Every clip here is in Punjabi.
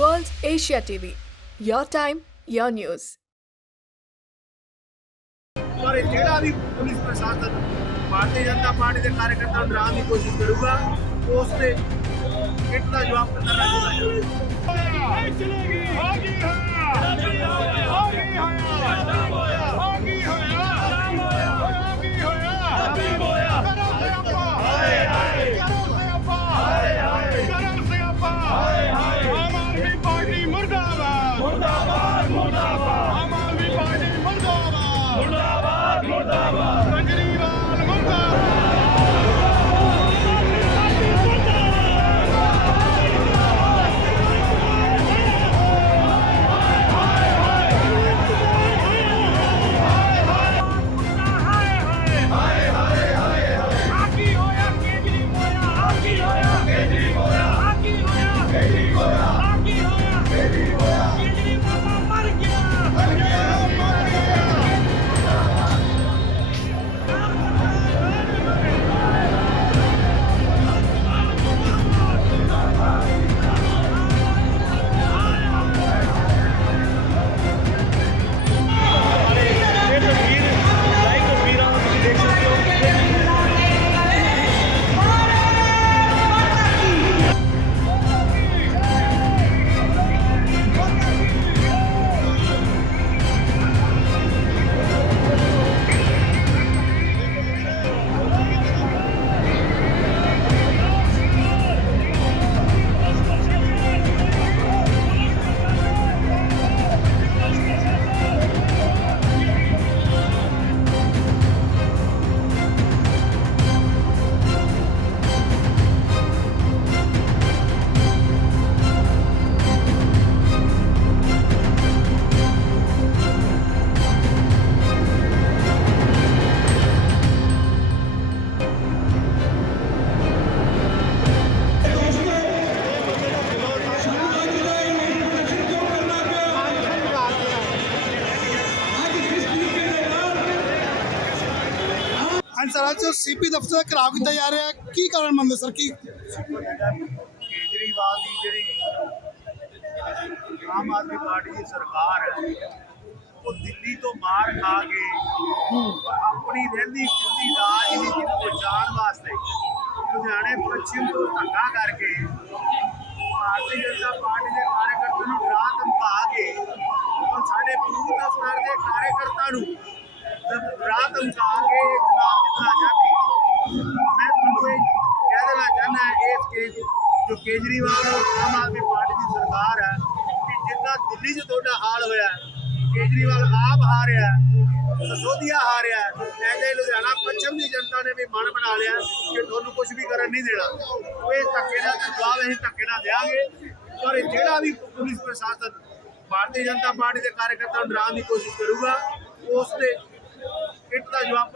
World Asia TV. Your time, your news. ਪਰ ਜਿਹੜਾ ਵੀ ਪੁਲਿਸ ਪ੍ਰਸ਼ਾਸਨ ਭਾਰਤੀ ਜਨਤਾ ਪਾਰਟੀ ਦੇ ਕਾਰਜਕਰਤਾਵਾਂ ਨੂੰ ਡਰਾਉਣ ਦੀ ਕੋਸ਼ਿਸ਼ ਕਰੂਗਾ ਉਸ ਤੇ ਇੱਟ ਦਾ ਜਵਾਬ ਹਾਂਜੀ ਸਰ ਅੱਜ ਸੀਪੀ ਦਫ਼ਤਰ ਦਾ ਘਰਾਵ ਕੀਤਾ ਜਾ ਰਿਹਾ ਹੈ। ਕੀ ਕਾਰਨ ਮੰਨਦੇ ਸਰ? ਕੀ ਕੇਜਰੀਵਾਲ ਦੀ ਜਿਹੜੀ ਆਮ ਆਦਮੀ ਪਾਰਟੀ ਦੀ ਸਰਕਾਰ ਹੈ, ਉਹ ਦਿੱਲੀ ਤੋਂ ਮਾਰ ਖਾ ਕੇ ਆਪਣੀ ਰਹਿੰਦੀ ਖੁੰਦੀ ਰਾਜਨੀਤੀ ਨੂੰ ਬਚਾਉਣ ਵਾਸਤੇ ਲੁਧਿਆਣੇ, ਪੱਛਮ ਤੋਂ ਧੱਕਾ ਕਰਕੇ ਭਾਰਤੀ ਜਨਤਾ ਪਾਰਟੀ ਦੇ ਕਾਰਜਕਰਤਾਵਾਂ ਨੂੰ ਡਰਾ ਧਮਕਾ ਕੇ ਔਰ ਸਾਡੇ ਬੂਥ ਦਫ਼ਤਰ ਦੇ ਕਾਰਜਕਰਤਾਵਾਂ ਨੂੰ ਡਰਾ ਧਮਕਾ ਕੇ ਚੁਣਾਵ ਜਿੱਤਣਾ ਚਾਹਤੀ ਮੈਂ ਤੁਹਾਨੂੰ ਇਹ ਕਹਿ ਦੇਣਾ ਚਾਹੁੰਦਾ ਹਾਂ ਇਸ ਕੇ ਜੋ ਕੇਜਰੀਵਾਲ ਆਮ ਆਦਮੀ ਪਾਰਟੀ ਦੀ ਸਰਕਾਰ ਹੈ ਕਿ ਜਿੱਦਾਂ ਦਿੱਲੀ 'ਚ ਤੁਹਾਡਾ ਹਾਲ ਹੋਇਆ, ਕੇਜਰੀਵਾਲ ਆਪ ਹਾਰਿਆ, ਸਸੋਦੀਆ ਹਾਰਿਆ ਐਜੇ ਲੁਧਿਆਣਾ ਪੱਛਮ ਦੀ ਜਨਤਾ ਨੇ ਵੀ ਮਨ ਬਣਾ ਲਿਆ ਕਿ ਤੁਹਾਨੂੰ ਕੁਝ ਵੀ ਕਰਨ ਨਹੀਂ ਦੇਣਾ। ਉਹ ਇਹ ਧੱਕੇ ਦਾ ਜਵਾਬ ਅਸੀਂ ਧੱਕੇ ਨਾਲ ਦੇਵਾਂਗੇ ਪਰ ਜਿਹੜਾ ਵੀ ਪੁਲਿਸ ਪ੍ਰਸ਼ਾਸਨ ਭਾਰਤੀ ਜਨਤਾ ਪਾਰਟੀ ਦੇ ਕਾਰਜਕਰਤਾ ਨੂੰ ਡਰਾਉਣ ਦੀ ਕੋਸ਼ਿਸ਼ ਕਰੂਗਾ, ਉਸ ਤੇ ਇੱਟ ਦਾ ਜਵਾਬ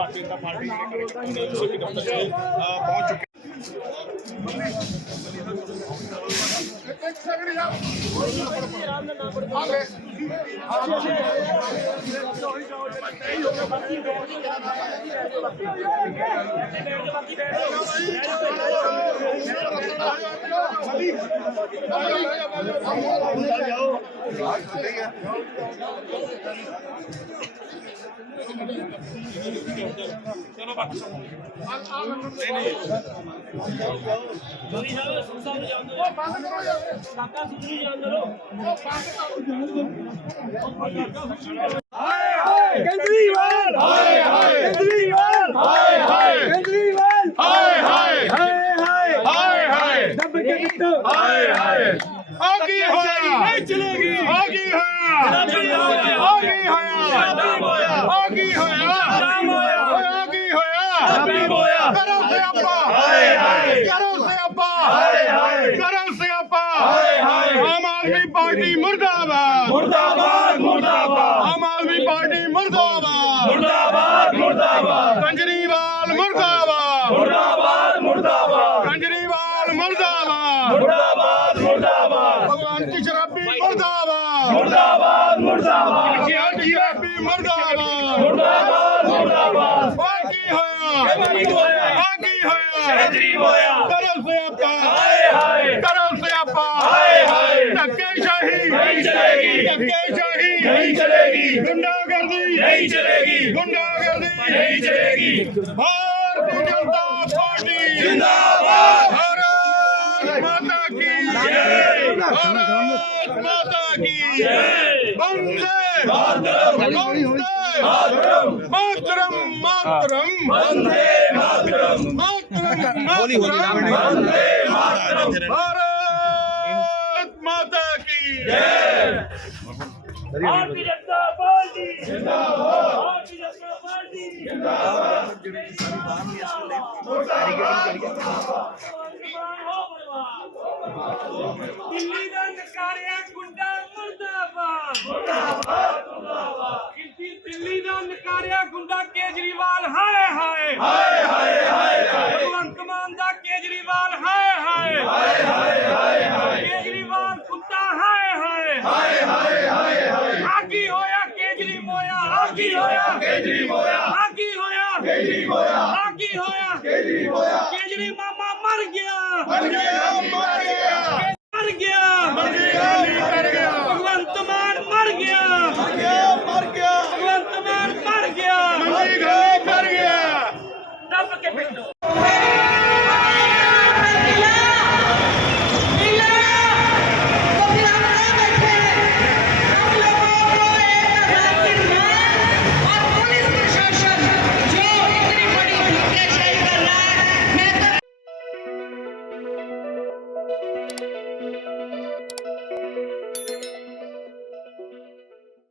ਭਾਰਤੀ ਜਨਤਾ ਪਾਰਟੀ ਦੇ ਡੀਸੀਪੀ ਦਫ਼ਤਰ 'ਚ ਪਹੁੰਚ ਚੁੱਕੇ ਜਾਓ ਦਿੱਤਾ ਜਾਊਗਾ ਕੇਜਰੀਵਾਲ ਹਾਏ ਹਾਏ ਕੇਜਰੀਵਾਲ ਹਾਏ ਹਾਏ ਕੇਜਰੀਵਾਲ ਹਾਏ ਹਾਏ ਹਾਏ ਹਾਏ ਹਾਏ ਹਾਏ ਦੱਬ ਕੇ ਕਿੱਟ ਹਾਏ ਹਾਏ ਆ ਕੀ ਹੋਇਆ ਨਹੀਂ ਚਲੇਗੀ ਆ ਕੀ ਹੋਇਆ। ਆ ਕੀ ਹੋਇਆ। ਆ ਕੀ ਹੋਇਆ। ਆ ਕੀ ਹੋਇਆ। ਕਰੋ ਸਿਆਪਾ। ਹਾਏ ਹਾਏ। ਕਰੋ ਸਿਆਪਾ। ਹਾਏ ਹਾਏ। ਕਰੋ ਸਿਆਪਾ। ਹਾਏ ਹਾਏ ਆਮ ਆਦਮੀ ਪਾਰਟੀ ਮੁਰਦਾਬਾਦ ਮੁਰਦਾਬਾਦ ਮੁਰਦਾਬਾਦ ਕੰਜਰੀਵਾਲ ਮੁਰਦਾਬਾਦ ਮੁਰਦਾਬਾਦ ਮੁਰਦਾਬਾਦ ਕੰਜਰੀਵਾਲ ਮੁਰਦਾਬਾਦ ਮੁਰਦਾਬਾਦ ਮੁਰਦਾਬਾਦ ਭਗਵੰਤ ਸ਼ਰਾਬੀ ਮੁਰਦਾਬਾਦ। ਮੁਰਦਾਬਾਦ ਮੁਰਦਾਬਾਦ। ਸ਼ਰਾਬੀ ਮੁਰਦਾਬਾਦ। ਮੁਰਦਾਬਾਦ ਮੁਰਦਾਬਾਦ। ਆ ਕੀ ਹੋਇਆ ਕੀ ਹੋਇਆ? ਆ ਕੀ ਹੋਇਆ। ਕੇਜਰੀ ਹੋਇਆ। ਕਰੋ ਸਿਆਪਾ। ਹਾਏ ਹਾਏ। ਕਰੋ ਸਿਆਪਾ। ਹਾਏ ਹਾਏ। ਧੱਕੇ ਸ਼ਾਹੀ ਨਹੀਂ ਚਲੇਗੀ। ਧੱਕੇ ਸ਼ਾਹੀ ਨਹੀਂ ਚਲੇਗੀ। ਗੁੰਡਾਗਰਦੀ। ਨਹੀਂ ਚਲੇਗੀ। ਗੁੰਡਾਗਰਦੀ। ਨਹੀਂ ਚਲੇਗੀ। ਭਾਰਤੀ ਜਨਤਾ ਪਾਰਟੀ। ਜਿੰਦਾਬਾਦ। ਭਾਰਤ ਮਾਤਾ ਕੀ ਜੈ माता की मातरम मातरम मातरम मातरम भारत माता की भारतीय जनता पार्टी भारतीय जनता पार्टी ਦਿੱਲੀ ਦਾ ਨਕਾਰਿਆ ਗੁੰਡਾ ਮੁਰਦਾਬਾਦ। ਮੁਰਦਾਬਾਦ ਮੁਰਦਾਬਾਦ ਦਿੱਲੀ ਦਾ ਨਕਾਰਿਆ ਗੁੰਡਾ ਕੇਜਰੀਵਾਲ, ਹਾਏ ਹਾਏ। ਹਾਏ ਹਾਏ ਹਾਏ ਭਗਵੰਤ ਮਾਨ ਦਾ ਕੇਜਰੀਵਾਲ, ਹਾਏ ਹਾਏ। ਹਾਏ ਹਾਏ ਹਾਏ ਕੇਜਰੀਵਾਲ ਕੁੱਤਾ ਹਾਏ ਹਾਏ। ਹਾਏ ਹਾਏ ਹਾਏ ਆ ਕੀ ਹੋਇਆ, ਕੇਜਰੀ ਮੋਇਆ ਆ ਕੀ ਹੋਇਆ। ਕੇਜਰੀ ਮੋਇਆ ਆ ਕੀ ਹੋਇਆ, ਕੇਜਰੀ ਮੋਇਆ। ਆ ਕੀ ਹੋਇਆ, ਕੇਜਰੀ ਮੋਇਆ। ਕੇਜਰੀ ਮਾਮਾ ਮਰ ਗਿਆ ਮਰ ਗਿਆ। ਮਰ ਗਿਆ ਮਰ ਗਿਆ। ਨਹੀਂ ਮਰ ਗਿਆ। ਭਗਵੰਤ ਮਾਨ ਮਰ ਗਿਆ। ਮਰ ਗਿਆ ਮਰ ਗਿਆ। ਭਗਵੰਤ ਮਾਨ ਮਰ ਗਿਆ। ਮਰ ਗਿਆ ਮਰ ਗਿਆ। ਦੱਬ ਕੇ ਪਿੰਡੋ